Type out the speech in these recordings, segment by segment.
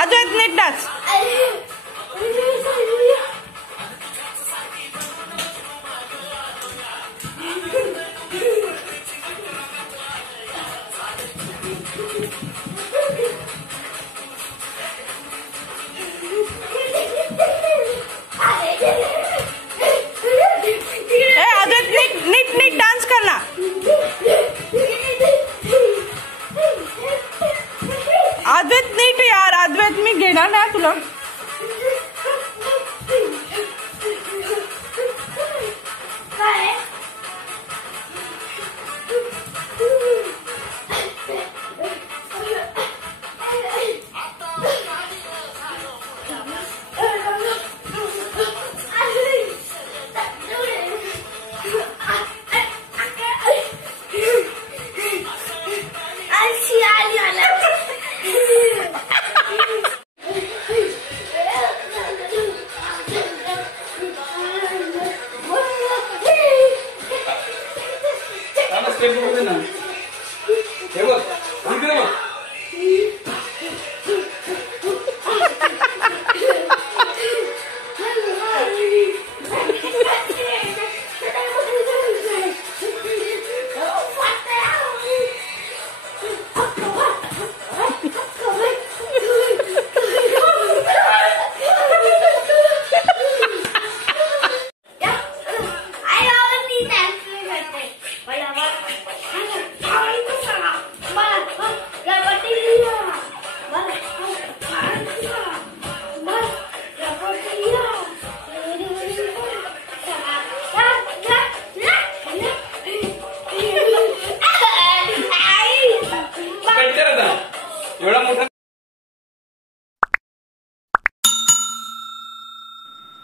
अद्वैत नीट नाच. अद्वैत नीट नीट डान्स करना. अद्वैत नीट यार. अद्वैत मी घेणार ना तुला.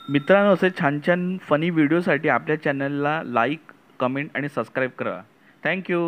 मित्रांनो, असे छान छान फनी व्हिडिओसाठी आपल्या चॅनलला लाईक, कमेंट आणि सबस्क्राईब करा. थँक्यू.